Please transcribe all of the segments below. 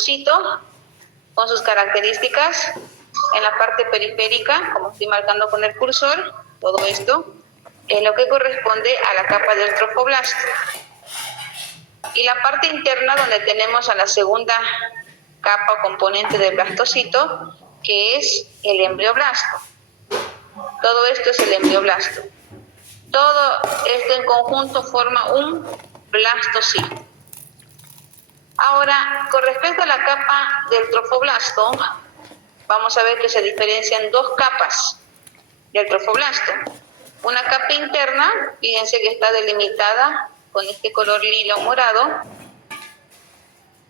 blastocito con sus características. En la parte periférica, como estoy marcando con el cursor, todo esto es lo que corresponde a la capa del trofoblasto. Y la parte interna, donde tenemos a la segunda capa o componente del blastocito, que es el embrioblasto. Todo esto es el embrioblasto. Todo esto en conjunto forma un blastocito. Ahora, con respecto a la capa del trofoblasto, vamos a ver que se diferencian dos capas del trofoblasto. Una capa interna, fíjense que está delimitada con este color lila o morado,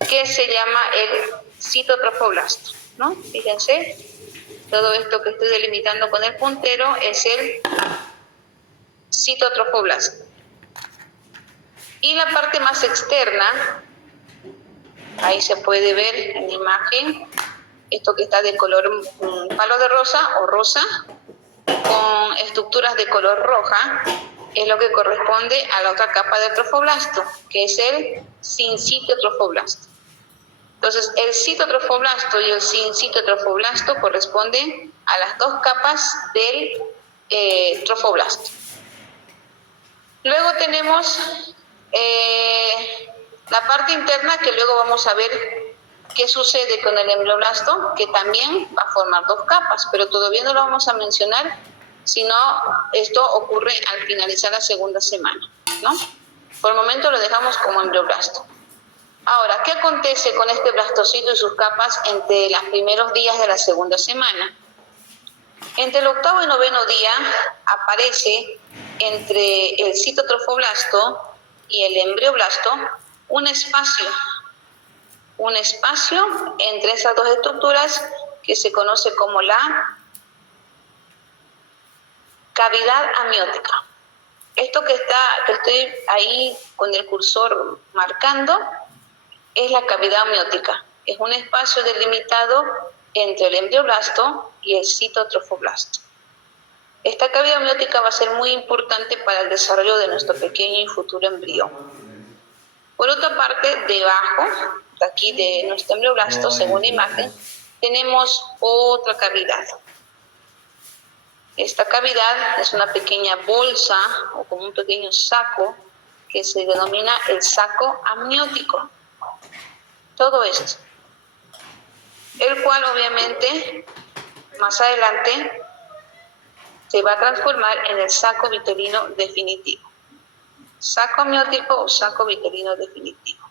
que se llama el citotrofoblasto, ¿no? Fíjense, todo esto que estoy delimitando con el puntero es el citotrofoblasto. Y la parte más externa, ahí se puede ver en la imagen, esto que está de color palo de rosa o rosa, con estructuras de color roja, es lo que corresponde a la otra capa del trofoblasto, que es el sincitotrofoblasto. Entonces, el citotrofoblasto y el sincitotrofoblasto corresponden a las dos capas del trofoblasto. Luego tenemos la parte interna, que luego vamos a ver qué sucede con el embrioblasto, que también va a formar dos capas, pero todavía no lo vamos a mencionar, sino esto ocurre al finalizar la segunda semana, ¿no? Por el momento lo dejamos como embrioblasto. Ahora, ¿qué acontece con este blastocito y sus capas entre los primeros días de la segunda semana? Entre el octavo y noveno día aparece entre el citotrofoblasto y el embrioblasto un espacio entre esas dos estructuras que se conoce como la cavidad amniótica. Esto que estoy ahí con el cursor marcando es la cavidad amniótica. Es un espacio delimitado entre el embrioblasto y el citotrofoblasto. Esta cavidad amniótica va a ser muy importante para el desarrollo de nuestro pequeño y futuro embrión. Por otra parte, debajo, de aquí de nuestro embrioblasto, según la imagen, tenemos otra cavidad. Esta cavidad es una pequeña bolsa o como un pequeño saco que se denomina el saco amniótico. Todo esto, el cual obviamente más adelante se va a transformar en el saco vitelino definitivo. Saco amniótico o saco vitelino definitivo.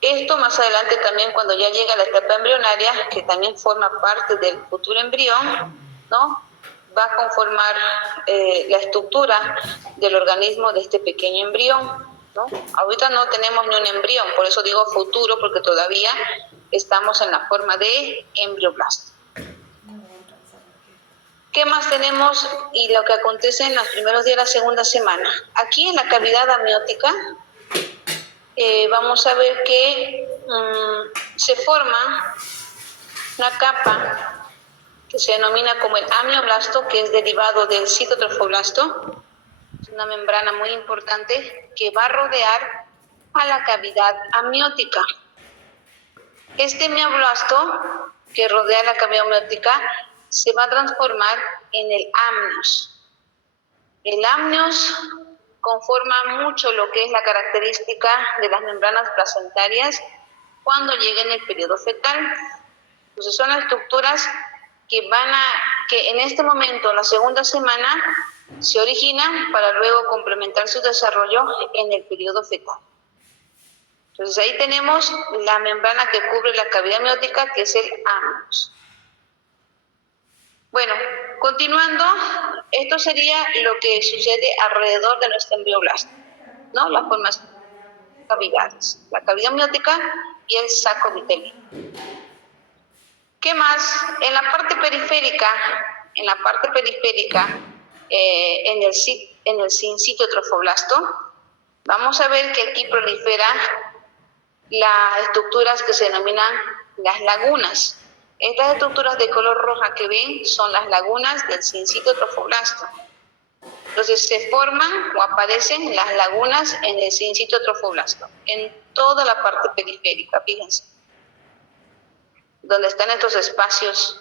Esto más adelante también, cuando ya llega a la etapa embrionaria, que también forma parte del futuro embrión, ¿no?, va a conformar la estructura del organismo de este pequeño embrión, ¿no? Ahorita no tenemos ni un embrión, por eso digo futuro, porque todavía estamos en la forma de embrioblasto. ¿Qué más tenemos y lo que acontece en los primeros días de la segunda semana? Aquí en la cavidad amniótica vamos a ver que se forma una capa que se denomina como el amnioblasto, que es derivado del citotrofoblasto. Es una membrana muy importante que va a rodear a la cavidad amniótica. Este amnioblasto que rodea la cavidad amniótica se va a transformar en el amnios. El amnios conforma mucho lo que es la característica de las membranas placentarias cuando lleguen el periodo fetal. Entonces son las estructuras que en este momento, en la segunda semana, se originan para luego complementar su desarrollo en el periodo fetal. Entonces ahí tenemos la membrana que cubre la cavidad amniótica, que es el amnios. Bueno, continuando, esto sería lo que sucede alrededor de nuestro embrioblasto, ¿no? Las formación de cavidades, la cavidad amniótica y el saco vitelino. ¿Qué más? En la parte periférica, en el sincitotrofoblasto, vamos a ver que aquí proliferan las estructuras que se denominan las lagunas. Estas estructuras de color roja que ven son las lagunas del sincitotrofoblasto. Entonces se forman o aparecen las lagunas en el sincitotrofoblasto, en toda la parte periférica, fíjense. donde están estos espacios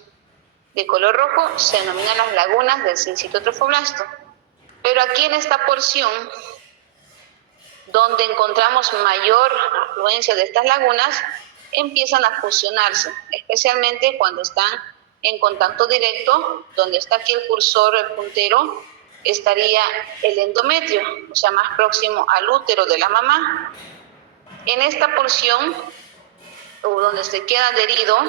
de color rojo, se denominan las lagunas del cincito trofoblasto. Pero aquí en esta porción, donde encontramos mayor afluencia de estas lagunas, empiezan a fusionarse, especialmente cuando están en contacto directo, donde está aquí el cursor, el puntero, estaría el endometrio, o sea, más próximo al útero de la mamá. En esta porción, o donde se queda adherido,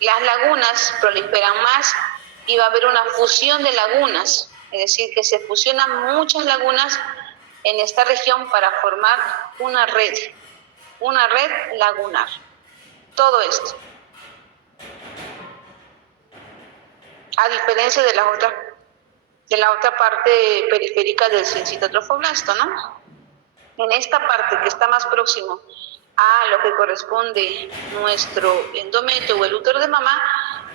las lagunas proliferan más y va a haber una fusión de lagunas, es decir, que se fusionan muchas lagunas en esta región para formar una red lagunar. Todo esto. A diferencia de la otra parte periférica del cincito trofoblasto, ¿no? En esta parte que está más próximo a lo que corresponde nuestro endometrio o el útero de mamá,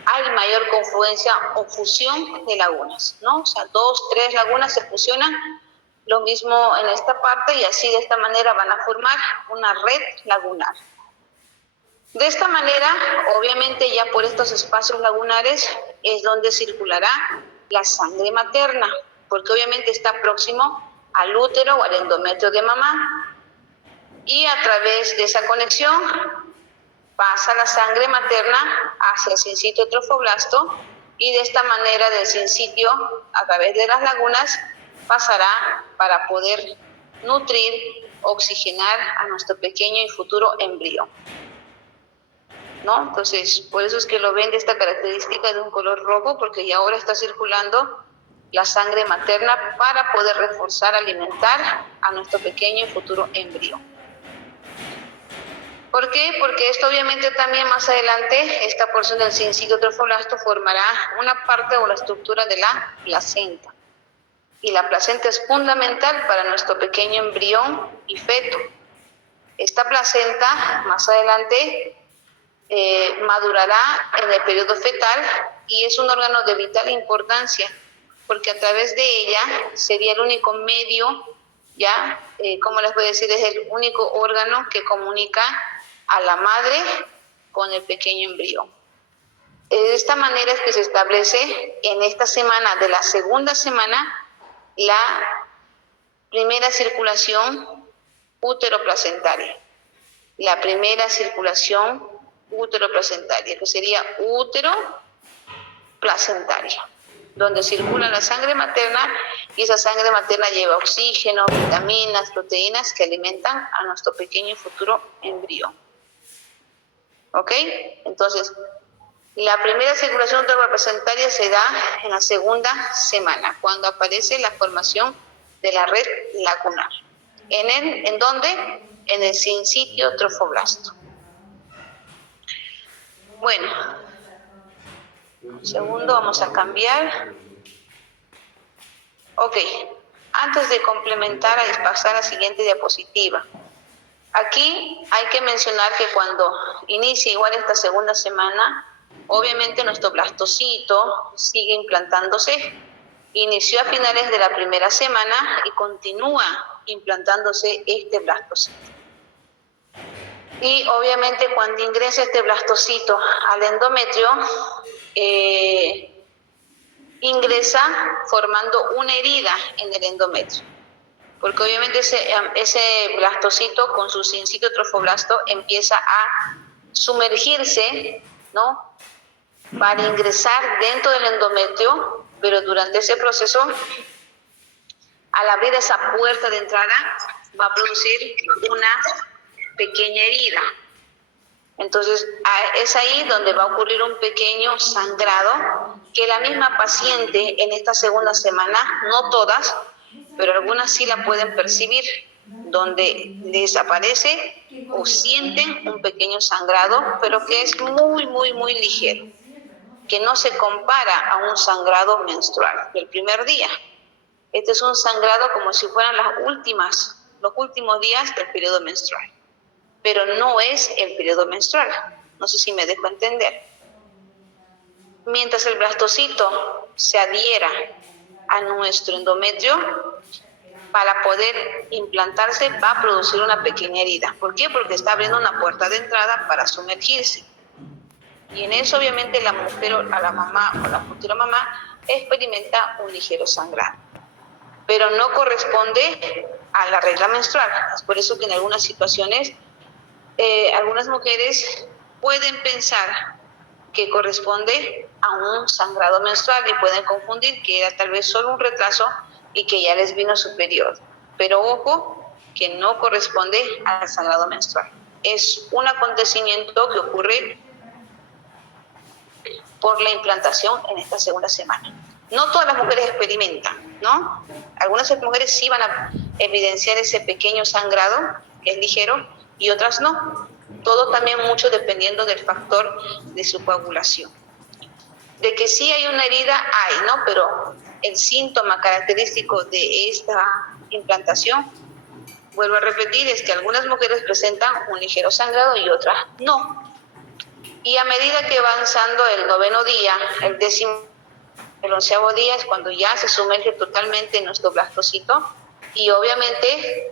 hay mayor confluencia o fusión de lagunas, ¿no? O sea, 2, 3 lagunas se fusionan, lo mismo en esta parte, y así de esta manera van a formar una red lagunar. De esta manera, obviamente ya por estos espacios lagunares es donde circulará la sangre materna, porque obviamente está próximo al útero o al endometrio de mamá. Y a través de esa conexión pasa la sangre materna hacia el cincitio trofoblasto, y de esta manera del cincitio, a través de las lagunas, pasará para poder nutrir, oxigenar a nuestro pequeño y futuro embrión, ¿no? Entonces, por eso es que lo ven de esta característica de un color rojo, porque ya ahora está circulando la sangre materna para poder reforzar, alimentar a nuestro pequeño y futuro embrión. ¿Por qué? Porque esto obviamente también más adelante, esta porción del cincitio trofoblasto formará una parte o la estructura de la placenta. Y la placenta es fundamental para nuestro pequeño embrión y feto. Esta placenta más adelante madurará en el periodo fetal y es un órgano de vital importancia, porque a través de ella sería el único medio, ya, ¿cómo les voy a decir? Es el único órgano que comunica a la madre con el pequeño embrión. De esta manera es que se establece en esta semana, de la segunda semana, la primera circulación útero-placentaria. La primera circulación útero-placentaria, que sería útero-placentaria, donde circula la sangre materna, y esa sangre materna lleva oxígeno, vitaminas, proteínas que alimentan a nuestro pequeño y futuro embrión. ¿Ok? Entonces, la primera circulación útero-placentaria se da en la segunda semana, cuando aparece la formación de la red lagunar. ¿En dónde? En el cincitio trofoblasto. Bueno, un segundo, vamos a cambiar. Ok, antes de complementar, a pasar a la siguiente diapositiva. Aquí hay que mencionar que cuando inicia igual esta segunda semana, obviamente nuestro blastocito sigue implantándose. Inició a finales de la primera semana y continúa implantándose este blastocito. Y obviamente cuando ingresa este blastocito al endometrio, ingresa formando una herida en el endometrio, porque obviamente ese blastocito con su cincitio trofoblasto empieza a sumergirse, ¿no?, para ingresar dentro del endometrio, pero durante ese proceso, al abrir esa puerta de entrada, va a producir una pequeña herida. Entonces, es ahí donde va a ocurrir un pequeño sangrado que la misma paciente en esta segunda semana, no todas, pero algunas sí la pueden percibir, donde desaparece o sienten un pequeño sangrado, pero que es muy, muy, muy ligero, que no se compara a un sangrado menstrual del primer día. Este es un sangrado como si fueran los últimos días del periodo menstrual, pero no es el periodo menstrual. No sé si me dejo entender. Mientras el blastocito se adhiera a nuestro endometrio, para poder implantarse va a producir una pequeña herida. ¿Por qué? Porque está abriendo una puerta de entrada para sumergirse. Y en eso obviamente la mujer o la mamá o la futura mamá experimenta un ligero sangrado, pero no corresponde a la regla menstrual. Es por eso que en algunas situaciones algunas mujeres pueden pensar que corresponde a un sangrado menstrual y pueden confundir que era tal vez solo un retraso y que ya les vino su periodo. Pero ojo, que no corresponde al sangrado menstrual. Es un acontecimiento que ocurre por la implantación en esta segunda semana. No todas las mujeres experimentan, ¿no? Algunas mujeres sí van a evidenciar ese pequeño sangrado, que es ligero, y otras no. Todo también mucho dependiendo del factor de su coagulación. De que sí hay una herida, hay, ¿no? Pero el síntoma característico de esta implantación, vuelvo a repetir, es que algunas mujeres presentan un ligero sangrado y otras no. Y a medida que va avanzando el 9º día, el 10º, el 11º día es cuando ya se sumerge totalmente en nuestro blastocito y obviamente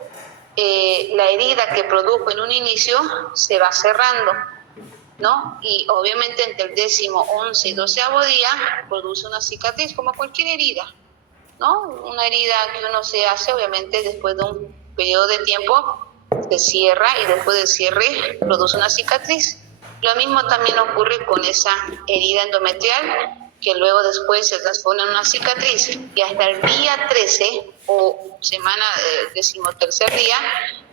la herida que produjo en un inicio se va cerrando, ¿no? Y obviamente entre el 10º, 11 y 12º día produce una cicatriz como cualquier herida, ¿no? Una herida que uno se hace obviamente después de un periodo de tiempo se cierra y después del cierre produce una cicatriz. Lo mismo también ocurre con esa herida endometrial que luego después se transforma en una cicatriz y hasta el día 13 o semana del 13º día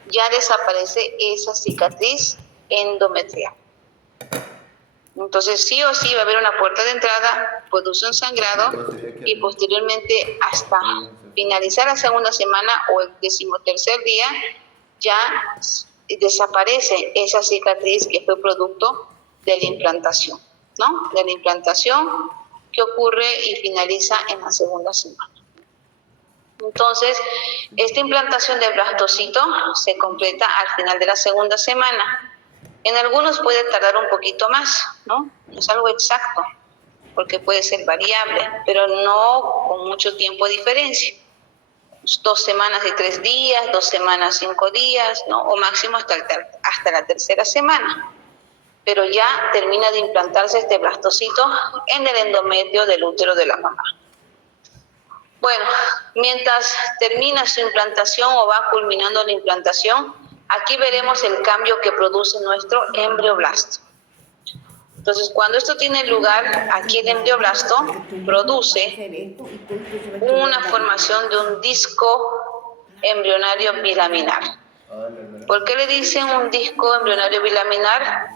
ya desaparece esa cicatriz endometrial. Entonces sí o sí va a haber una puerta de entrada, produce un sangrado y posteriormente hasta finalizar la segunda semana o el 13º día ya desaparece esa cicatriz que fue producto de la implantación, ¿no? De la implantación que ocurre y finaliza en la segunda semana. Entonces, esta implantación del blastocito se completa al final de la segunda semana. En algunos puede tardar un poquito más, ¿no? No es algo exacto, porque puede ser variable, pero no con mucho tiempo de diferencia. 2 semanas y 3 días, 2 semanas, 5 días, ¿no? O máximo hasta la tercera semana. Pero ya termina de implantarse este blastocito en el endometrio del útero de la mamá. Bueno, mientras termina su implantación o va culminando la implantación, aquí veremos el cambio que produce nuestro embrioblasto. Entonces, cuando esto tiene lugar, aquí el embrioblasto produce una formación de un disco embrionario bilaminar. ¿Por qué le dicen un disco embrionario bilaminar?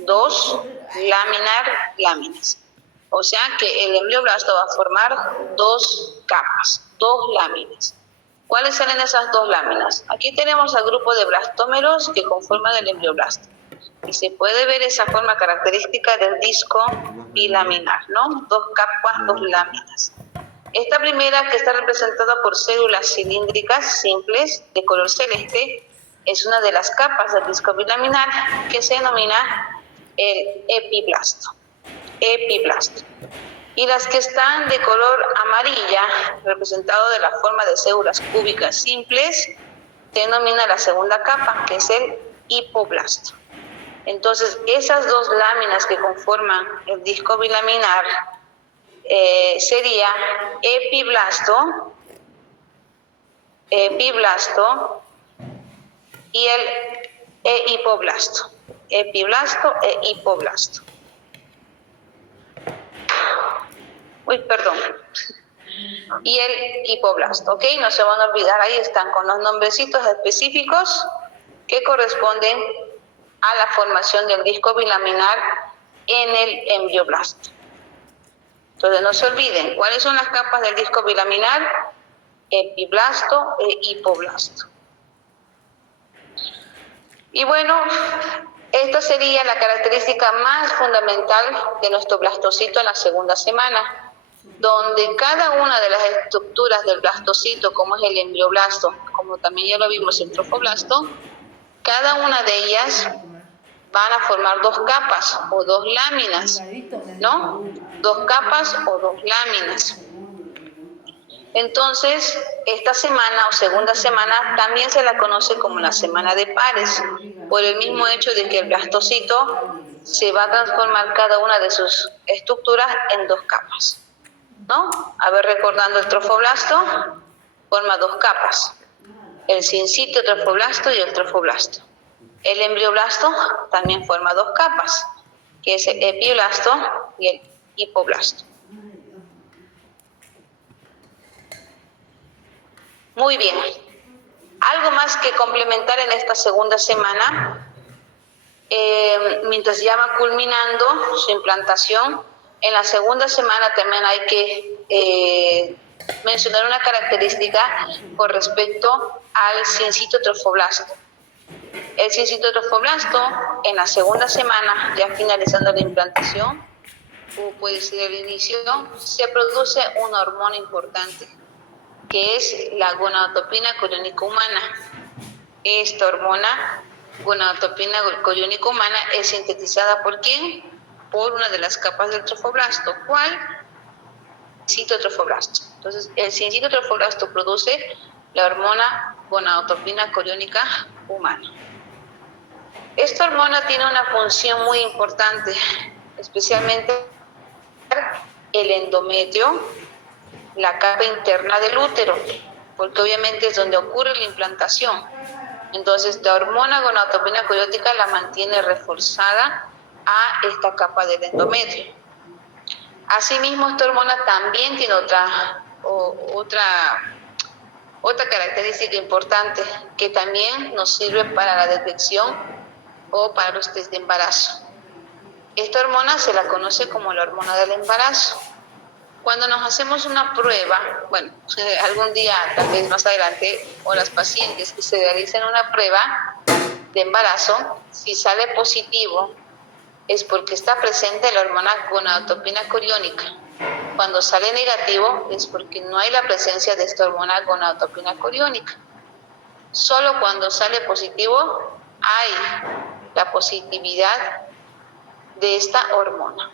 Dos, laminar, láminas. O sea que el embrioblasto va a formar 2 capas, 2 láminas. ¿Cuáles salen esas 2 láminas? Aquí tenemos al grupo de blastómeros que conforman el embrioblasto. Y se puede ver esa forma característica del disco bilaminar, ¿no? 2 capas, 2 láminas. Esta primera, que está representada por células cilíndricas simples de color celeste, es una de las capas del disco bilaminar que se denomina el epiblasto. Epiblasto. Y las que están de color amarilla, representado de la forma de células cúbicas simples, se denomina la segunda capa, que es el hipoblasto. Entonces, esas 2 láminas que conforman el disco bilaminar sería epiblasto y el hipoblasto. Epiblasto e hipoblasto. Y el hipoblasto, ¿ok? No se van a olvidar, ahí están con los nombrecitos específicos que corresponden a la formación del disco bilaminar en el embrioblasto. Entonces no se olviden, ¿cuáles son las capas del disco bilaminar? Epiblasto e hipoblasto. Y bueno, esta sería la característica más fundamental de nuestro blastocito en la segunda semana, donde cada una de las estructuras del blastocito, como es el embrioblasto, como también ya lo vimos el trofoblasto, cada una de ellas van a formar 2 capas o 2 láminas, ¿no? 2 capas o 2 láminas. Entonces, esta semana o segunda semana también se la conoce como la semana de pares, por el mismo hecho de que el blastocito se va a transformar cada una de sus estructuras en 2 capas, ¿no? A ver, recordando, el trofoblasto forma 2 capas, el sincitio trofoblasto y el trofoblasto. El embrioblasto también forma 2 capas, que es el epiblasto y el hipoblasto. Muy bien. Algo más que complementar en esta segunda semana, mientras ya va culminando su implantación, en la segunda semana también hay que mencionar una característica con respecto al sincitio trofoblasto. El sincitio trofoblasto, en la segunda semana, ya finalizando la implantación, o puede ser el inicio, se produce una hormona importante, que es la gonadotropina coriónica humana. Esta hormona, gonadotropina coriónica humana, es sintetizada ¿por quién? Por una de las capas del trofoblasto. ¿Cuál? El citotrofoblasto. Entonces, el citotrofoblasto produce la hormona gonadotropina coriónica humana. Esta hormona tiene una función muy importante, especialmente el endometrio, la capa interna del útero, porque obviamente es donde ocurre la implantación. Entonces, la hormona gonadotropina coriótica la mantiene reforzada a esta capa del endometrio. Asimismo, esta hormona también tiene otra característica importante, que también nos sirve para la detección o para los test de embarazo. Esta hormona se la conoce como la hormona del embarazo. Cuando nos hacemos una prueba, bueno, algún día, tal vez más adelante, o las pacientes que se realicen una prueba de embarazo, si sale positivo, es porque está presente la hormona gonadotropina coriónica. Cuando sale negativo, es porque no hay la presencia de esta hormona gonadotropina coriónica. Solo cuando sale positivo, hay la positividad de esta hormona.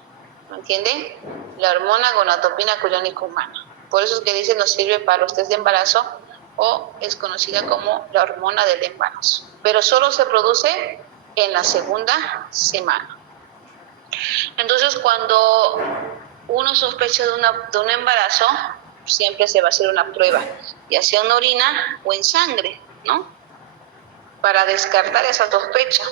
¿Me entienden? La hormona gonadotropina coriónica humana. Por eso es que dicen nos sirve para los test de embarazo o es conocida como la hormona del embarazo. Pero solo se produce en la segunda semana. Entonces, cuando uno sospecha de un embarazo, siempre se va a hacer una prueba, ya sea en orina o en sangre, ¿no? Para descartar esa sospecha.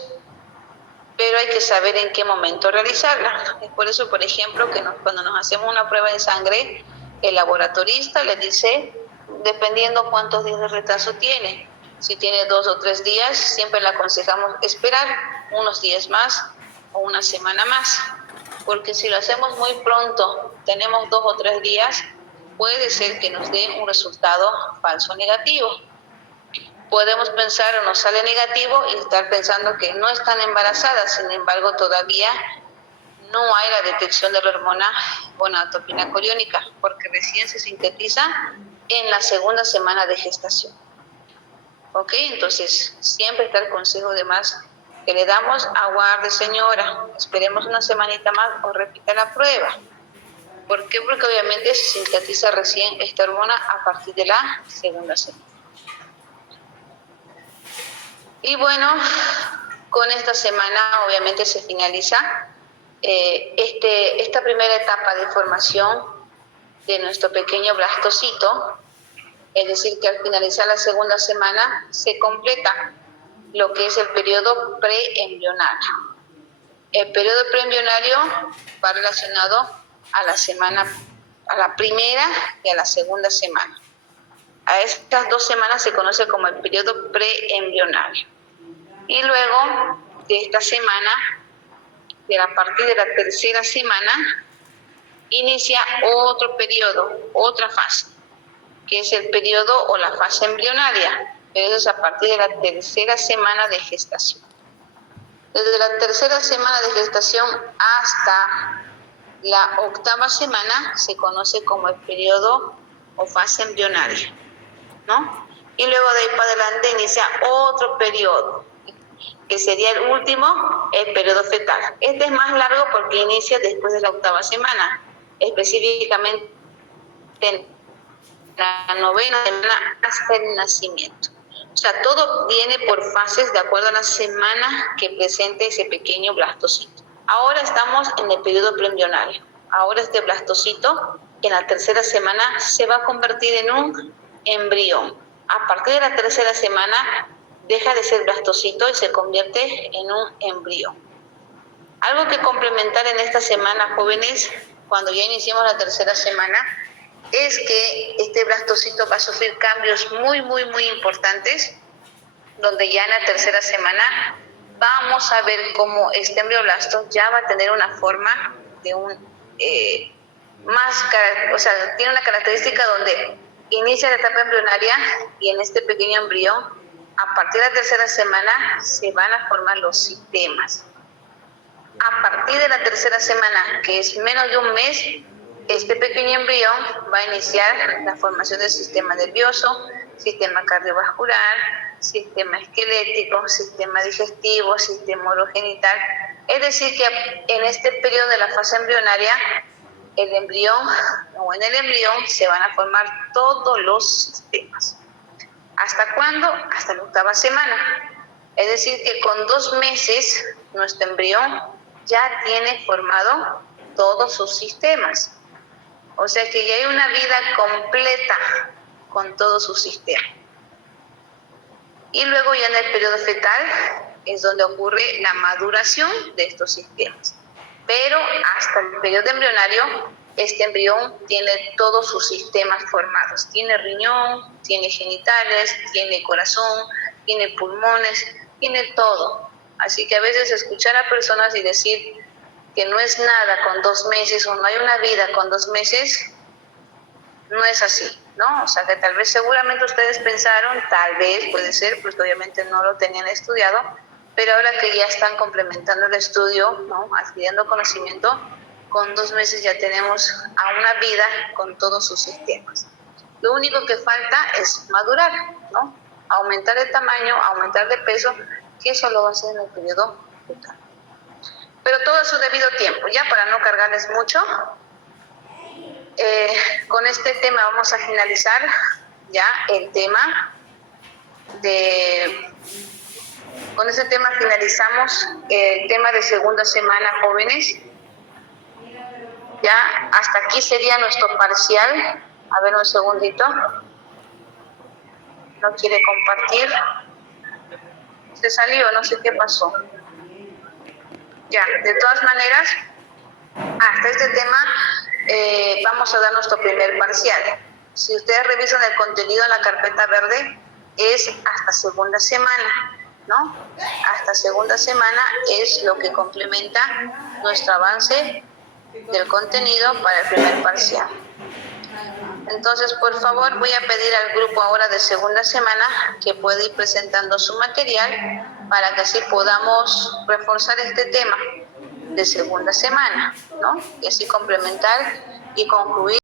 Pero hay que saber en qué momento realizarla. Es por eso, por ejemplo, que cuando nos hacemos una prueba de sangre, el laboratorista le dice, dependiendo cuántos días de retraso tiene, si tiene 2 o 3 días, siempre le aconsejamos esperar unos días más o una semana más, porque si lo hacemos muy pronto, tenemos 2 o 3 días, puede ser que nos dé un resultado falso negativo. Podemos pensar o nos sale negativo y estar pensando que no están embarazadas, sin embargo todavía no hay la detección de la hormona gonadotropina coriónica, porque recién se sintetiza en la segunda semana de gestación. ¿Ok? Entonces, siempre está el consejo de más que le damos, aguarde señora, esperemos una semanita más o repita la prueba. ¿Por qué? Porque obviamente se sintetiza recién esta hormona a partir de la segunda semana. Y bueno, con esta semana obviamente se finaliza esta primera etapa de formación de nuestro pequeño blastocito, es decir, que al finalizar la segunda semana se completa lo que es el periodo preembrionario. El periodo preembrionario va relacionado a la primera y a la segunda semana. A estas 2 semanas se conoce como el periodo preembrionario. Y luego de esta semana, a partir de la tercera semana, inicia otro periodo, otra fase, que es el periodo o la fase embrionaria, pero eso es a partir de la tercera semana de gestación. Desde la tercera semana de gestación hasta la 8ª semana se conoce como el periodo o fase embrionaria, ¿no? Y luego de ahí para adelante inicia otro periodo, que sería el último, el periodo fetal. Este es más largo porque inicia después de la 8ª semana, específicamente en la 9ª semana hasta el nacimiento. O sea, todo viene por fases de acuerdo a la semana que presente ese pequeño blastocito. Ahora estamos en el periodo preembrionario. Ahora este blastocito en la tercera semana se va a convertir en un embrión. A partir de la tercera semana deja de ser blastocito y se convierte en un embrión. Algo que complementar en esta semana, jóvenes, cuando ya iniciemos la tercera semana, es que este blastocito va a sufrir cambios muy importantes, donde ya en la tercera semana vamos a ver cómo este embrioblasto ya va a tener una forma de tiene una característica donde inicia la etapa embrionaria y en este pequeño embrión, a partir de la tercera semana, se van a formar los sistemas. A partir de la tercera semana, que es menos de un mes, este pequeño embrión va a iniciar la formación del sistema nervioso, sistema cardiovascular, sistema esquelético, sistema digestivo, sistema urogenital. Es decir, que en este periodo de la fase embrionaria, en el embrión se van a formar todos los sistemas. ¿Hasta cuándo? Hasta la 8ª semana. Es decir, que con 2 meses nuestro embrión ya tiene formado todos sus sistemas. O sea que ya hay una vida completa con todos sus sistemas. Y luego ya en el periodo fetal es donde ocurre la maduración de estos sistemas. Pero hasta el periodo embrionario, este embrión tiene todos sus sistemas formados. Tiene riñón, tiene genitales, tiene corazón, tiene pulmones, tiene todo. Así que a veces escuchar a personas y decir que no es nada con 2 meses o no hay una vida con 2 meses, no es así, ¿no? O sea que tal vez seguramente ustedes pensaron, tal vez puede ser, porque obviamente no lo tenían estudiado, pero ahora que ya están complementando el estudio, ¿no? Adquiriendo conocimiento, con 2 meses ya tenemos a una vida con todos sus sistemas. Lo único que falta es madurar, ¿no? Aumentar de tamaño, aumentar de peso, que eso lo va a hacer en el periodo fetal. Pero todo a su debido tiempo, ya para no cargarles mucho. Con este tema vamos a finalizar ya el tema con este tema finalizamos el tema de segunda semana, jóvenes. Ya hasta aquí sería nuestro parcial. A ver un segundito. No quiere compartir. Se salió, no sé qué pasó. Ya, de todas maneras, hasta este tema vamos a dar nuestro primer parcial. Si ustedes revisan el contenido en la carpeta verde, es hasta segunda semana, ¿no? Hasta segunda semana es lo que complementa nuestro avance del contenido para el primer parcial. Entonces, por favor, voy a pedir al grupo ahora de segunda semana que pueda ir presentando su material para que así podamos reforzar este tema de segunda semana, ¿no? Y así complementar y concluir